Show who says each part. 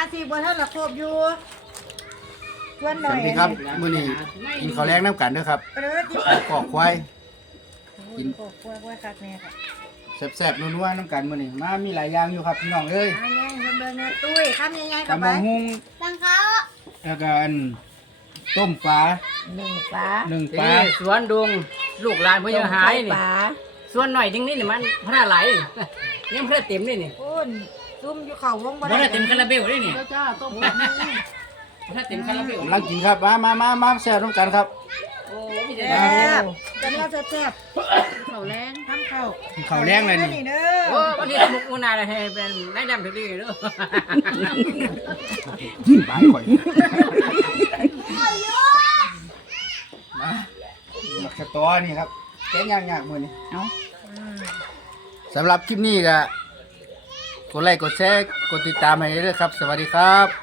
Speaker 1: สิบ่ทันละครบอยู่ชวนห
Speaker 2: ส
Speaker 1: น่อย
Speaker 2: วัสดีครับมื้อนี้กินข้าวแรงน้ำกันเด้อครับ
Speaker 1: ไปเลยกิน
Speaker 2: กอกควาย
Speaker 1: กินโคกล้วยคักแน่ค่ะ
Speaker 2: แซ่บๆนัวๆน้ำกันมื้อนี้มามีหลายอย่างอยู่ครับพี่น้องเอ้ย
Speaker 1: อันนี้เบิ่งๆเนี่ยตุ้ยคำใหญ่ๆเข้า
Speaker 2: ตำ
Speaker 1: ไป
Speaker 2: บักหุ่ง
Speaker 1: ตั้งเขา
Speaker 2: แล้วก็อันต้มปลา
Speaker 1: หนึ่งปลา
Speaker 2: หนึ่งปลา
Speaker 3: นี่สวนดงลูกหลานเพิ่นยังหายนี่
Speaker 1: ปลา
Speaker 3: ส่วนหน่อยนึงนี่มันพระไหลยังพระเต็มนี่นี่
Speaker 1: ปุ้นซุ่มอยู่เขาวงบ่
Speaker 3: บ่
Speaker 1: ได้
Speaker 3: ได้เต็มคาราเบลนี่นี่
Speaker 4: จ้าต้ม
Speaker 3: พระเต็มคาราเบล
Speaker 2: กำลังกินครับมาแซ่บน้ำกันครับ
Speaker 3: โอ้พี่
Speaker 1: แซ่
Speaker 3: เด้อบ
Speaker 1: กันเราแซ่บ
Speaker 4: เขาแรง
Speaker 1: ๆทำข้าว
Speaker 2: กินข้าวแรงเลยนี่
Speaker 1: เด้อ
Speaker 3: โอ้วันนี้มุกมุนาได้ให้เป็นนายดำถึงดีเด้อ
Speaker 2: บายข่อยมาหมักสตอนี่ครับแกงยากๆมื้อนี้
Speaker 4: เอา
Speaker 2: สำหรับคลิปนี้ก็กดไลค์กดแชร์กดติดตามให้ด้วยครับ สวัสดีครับ